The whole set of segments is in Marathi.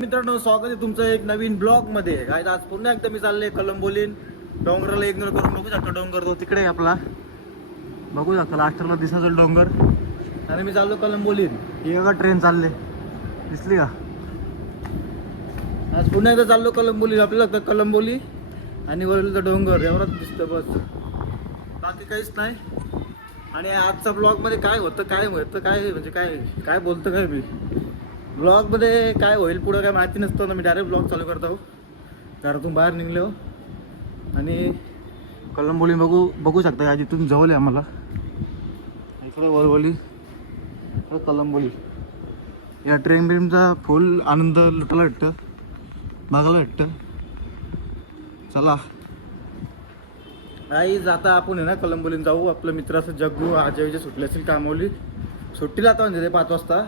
मित्रांनो, स्वागत आहे तुमचं एक नवीन ब्लॉग मध्ये. काय आज पुन्हा एकदा मी चालले कलंबोलीन डोंगराला इग्नोर करून. बघू शकतो डोंगर तो तिकडे आपला, बघू शकतो लास्टला दिसायचा डोंगर. आणि मी चाललो कलंबोलीन. ही बघा ट्रेन चालले, दिसली का? आज पुन्हा एकदा चाललो कलंबोलीन. आपल्याला लागतं कलंबोली आणि वरचा डोंगर एवढंच दिसतं बस, बाकी काहीच नाही. आणि आजचा ब्लॉग मध्ये काय होतं काय म्हणजे काय बोलतं काय मी ब्लॉगमध्ये काय होईल पुढं काय माहिती नसतं ना. मी डायरेक्ट ब्लॉग चालू करतो. घरातून बाहेर निघलो आणि कलंबोली बघू शकता का? जिथून जवळ आहे आम्हाला. इकडे वरवली कलंबोली. या ट्रेन बिनचा फुल आनंद लुटायला भेटतं, बघायला भेटतं. चला आई आता आपण आहे ना कलंबोलीन जाऊ. आपलं मित्राचं जग्गू आजयचे सुटले असेल कामवली, सुट्टीला आता म्हणजे ते 5 वाजता.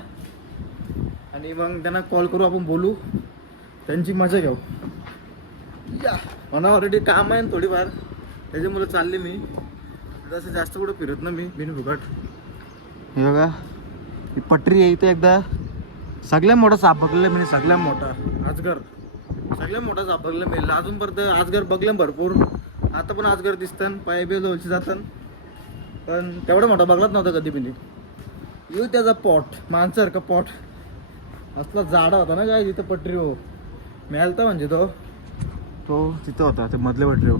आणि मग त्यांना कॉल करू, आपण बोलू, त्यांची मजा घेऊ. या मला ऑलरेडी काम आहे थोडीफार, त्याच्यामुळे चालले मी. तसं जास्त कुठं फिरत ना मी बिनफुकट. हे बघा ही पटरी आहे इथे. एकदा सगळ्यात मोठा साप बघलेला मी, सगळ्यात मोठा अजगर, सगळ्यात मोठा साप बघलेला मिळाला. अजूनपर्यंत अजगर बघले भरपूर, आता पण अजगर दिसतं, पाय बे जवळची जातात, पण तेवढा मोठा बघलाच नव्हता कधी मी. येऊ त्याचा पॉट, माणसासारखा पॉट असला जाडा होता ना काय तिथं पटरी हो मिळालता. म्हणजे तो तिथं होता ते मधल्या पटरी हो.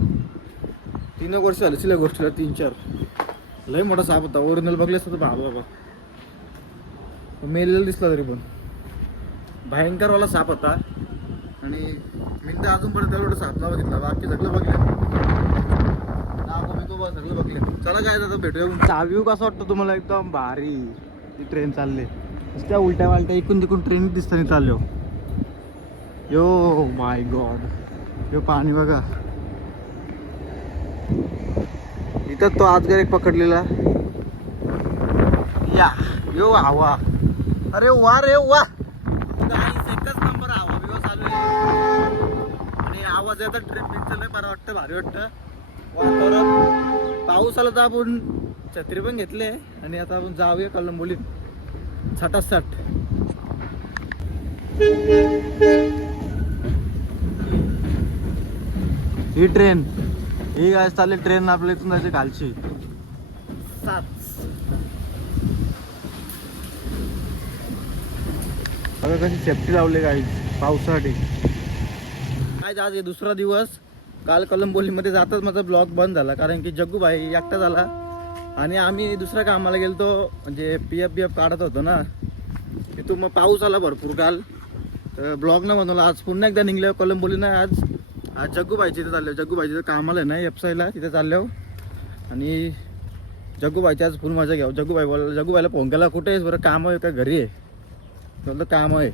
3 वर्ष झाली तिला गोष्टीला, 3-4. लय मोठा साप होता. ओरिजिनल बघले असतं तर बाबा मेलेला दिसला तरी पण भयंकरवाला साप होता. आणि मी तर अजूनपर्यंत एवढा साप ना बघितला, बाकी सगळं बघले, सगळं बघले. चला काय आता भेटूया. चाव्यू कसा वाटतं तुम्हाला? एकदम भारी. ती ट्रेन चालले त्या उलट्या वालट्या इकून तिकून ट्रेन दिसताना चाललो. यो माय गॉड, यो पाणी बघा. इथं तो आजगर एक पकडलेला. या यो हवा, अरे वा रे वा, एकच नंबर हवा बिवा चालू आहे. आणि आवाज येतात ट्रेन लय बरं वाटतं, भारी वाटतं वातावरण. पाऊस आला तर आपण छत्री पण घेतले आणि आता आपण जाऊया कलंबोलीत छटाछट. ही ट्रेन ही काय चालली ट्रेन आपल्या इथून जायची खालची 7. बघा कशी सेफ्टी लावली काय पावसासाठी. काय आज दुसरा दिवस. काल कलंबोलीमध्ये जाताच माझा ब्लॉग बंद झाला, कारण की जग्गू भाई एकटा झाला आणि आम्ही दुसऱ्या कामाला गेलतो, म्हणजे PF काढत होतो ना तिथून. मग पाऊस आला भरपूर काल, तर ब्लॉग न बनवला. आज पुन्हा एकदा निघलो कलंबोलीनं. आज जग्गू भाईच्या इथे चाललो. जग्गू भाईच्या कामाला आहे ना एफसाईला, तिथे चाललो. आणि जग्गू भाईची आज फुल मजा घ्यावं. जग्गू भाईला फोन केला, कुठे आहेस बरं? काम आहे का? घरी आहे. म्हटलं काम आहे.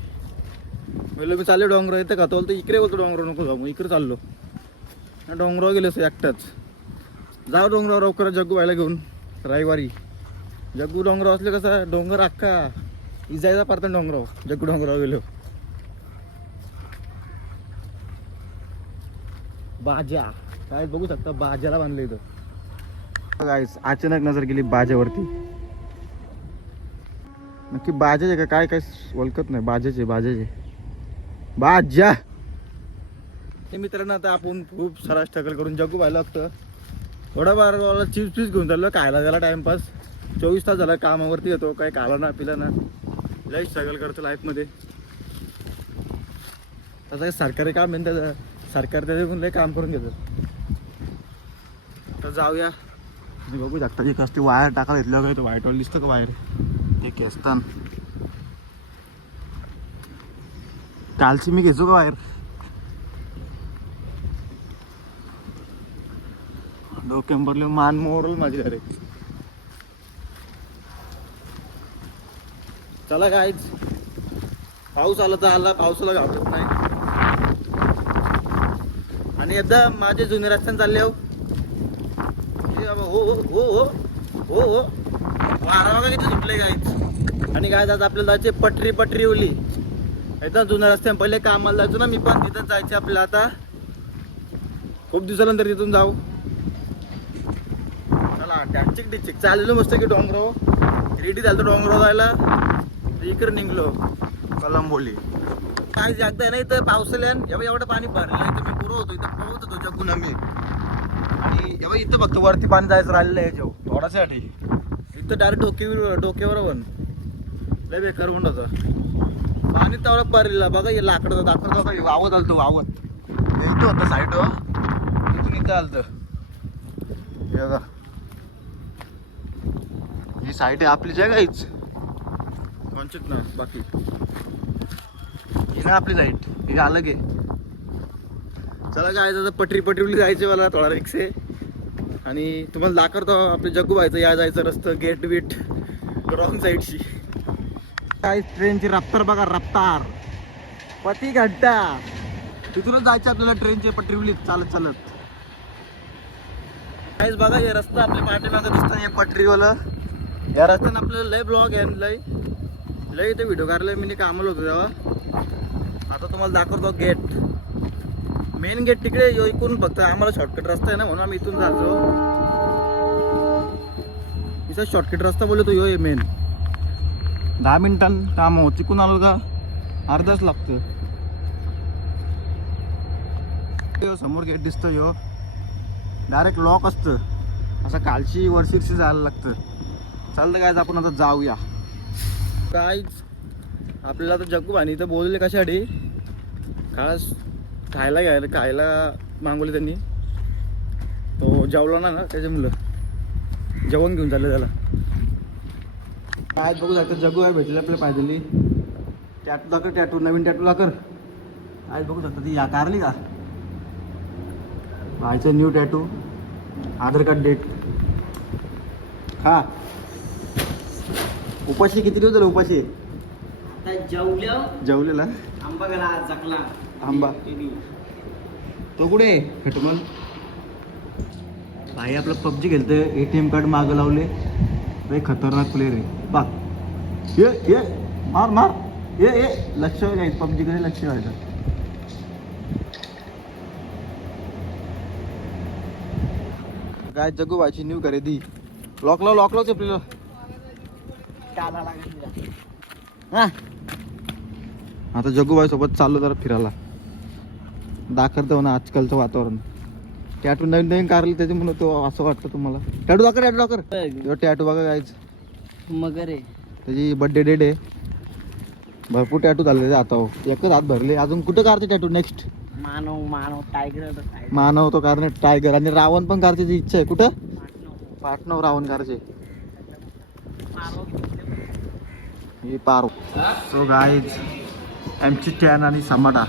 म्हणलं मी चाललो डोंगर येतं का? तो इकडे बोलतो डोंगर नको जाऊ. मग इकडे चाललो, डोंगरावर गेलो असं एकटाच. जाऊ डोंगरावर लवकर जग्गू भाईला घेऊन. रविवारी जग्गू डोंगरावर असले कसं डोंगर अख्खा इजायचा पडता डोंगरावर. जग्गू डोंगरावर गेलो. बाजा काय बघू शकता, बाजाला बांधलं इथं. गाईस अचानक नजर गेली बाजावरती. नक्की बाजाचे का काय काय ओळखत नाही. बाजाचे बाजा. हे मित्रांनो, आता आपण खूप सारा स्ट्रगल करून जग्गू व्हायला लागतं. थोडाफार चिप्स घेऊन चाललो खायला त्याला टाइमपास. 24 तास झाला कामावरती येतो, काही खाला ना पिला ना. लई स्ट्रगल करतो लाईफमध्ये. तसं सरकारी काम आहे त्याचं, सरकार त्याच्याकडून लई काम करून घेतं. तर जाऊया. बघू शकता की कसली वायर टाकायला घेतलं काय. तो व्हाईटवाल दिसतं का वायर? ते केसतान कालची मी घेतो का वायर? डोक्यावरले मान मोरल माझी अरे. चला काहीच पाऊस आला तर आला, पावसाला घाबरत नाही. आणि एकदा माझे जुने रस्त्याने चालले हो. हो हो हो हो हो हो वारा बघा किती सुटले काहीच. आणि काय जात आपल्याला जायचे पटरी ओली एकदम जुन्या रस्त्याने. पहिले कामाला जायचो ना मी पण, तिथं जायचे आपल्याला. आता खूप दिवसानंतर तिथून जाऊ. चला डिचिक चाललेलो मस्त की डोंगरावर. रेडी झालं डोंगरावर जायला. इकडे निघलो कलंबोली. काय एकदा नाही तर पावसाल्यान एवढं पाणी भरलं नाही तर मी पुरं होतो इथं पोहत होतो जगून आम्ही. आणि एवढं इथं फक्त वरती पाणी जायचं राहिलेलं आहे जेव्हा थोडासाठी इथं डायरेक्ट डोक्यावर पण लय बेकार म्हणत होतं पाणी तेवढं भरलेलं बघा हे लाकडं दाखवत बघा वावत आलं तो वावत इथं होतं साईड इथून इथं आलं हे बघा ही साईड आहे आपली आहे काहीच कोणचीच ना बाकी ही ना आपली साईड हे अलग आहे. चला काय आता पटरीवली जायचे मला थोडा रिक्स आहे आणि तुम्हाला दाखवतो आपलं जग्गू व्हायचं या जायचं रस्तं गेट बीट रॉंग साईडची काय ट्रेनची रफ्तार बघा रफ्तार पती घंटा तिथूनच जायचं आपल्याला ट्रेनचे पटरीवलीत चालत काहीच बघा हे रस्ता आपल्या पाठीमागं दिसतं हे पटरीवालं या रस्त्याने आपल्याला लय ब्लॉग आहे लय ते व्हिडिओ काढलाय मी कामाला होतो तेव्हा. आता तुम्हाला दाखवतो गेट मेन गेट तिकडे इकडून फक्त आम्हाला शॉर्टकट रस्ता आहे ना म्हणून आम्ही इथून जातो. इथं शॉर्टकट रस्ता बोलतो यो मेन 10 मिनिटां काम होत तिकून आलो का अर्धाच लागतो. समोर गेट दिसतो यो डायरेक्ट लॉक असतं असं कालची वर्षी जायला लागतं. चालतं काय आपण आता जाऊया काहीच आपल्याला आता जग्गू आणि इथं बोलले कशासाठी खास खायला मागवले त्यांनी तो जेवला ना त्याच्यामुळं जेवण घेऊन चाललं त्याला काय बघू जातं जग्गू आहे भेटले आपल्याला पाहिजे टॅटू नवीन टॅटू दाखर आज बघू शकता ती या कारली का व्हायचं न्यू टॅटू आधार कार्ड डेट हा उपाशी किती दिवस झाले उपाशी जेवलेला आंबा गेला जकला आंबा तो कुठे खटमल भाई आपलं पबजी खेळतोय ATM कार्ड मागं लावले लय खतरनाक प्लेअर आहे बा ये मार ये लक्ष घ्यायचं पबजीकडे लक्ष व्हायचं. काय जग्गू व्हायची न्यू खरेदी लॉक लावच आपल्याला हा आता जग्गूबाई सोबत चाललो जरा फिरायला दाखवतो ना आजकालचं वातावरण टॅटू नवीन कारले त्याच्यामुळे तो असं वाटतं तुम्हाला टॅटू दाखर टॅटू बघा गायचं मगर आहे त्याची बर्थडे डेट आहे भरपूर टॅटू झाले आता एकच हात भरले अजून कुठं काढते टॅटू नेक्स्ट मानव टायगर मानव तो कारण टायगर आणि रावण पण काढण्याची इच्छा आहे कुठं पाटणव रावण काढचे हे पारो सो गाईज MC10 आणि समाटा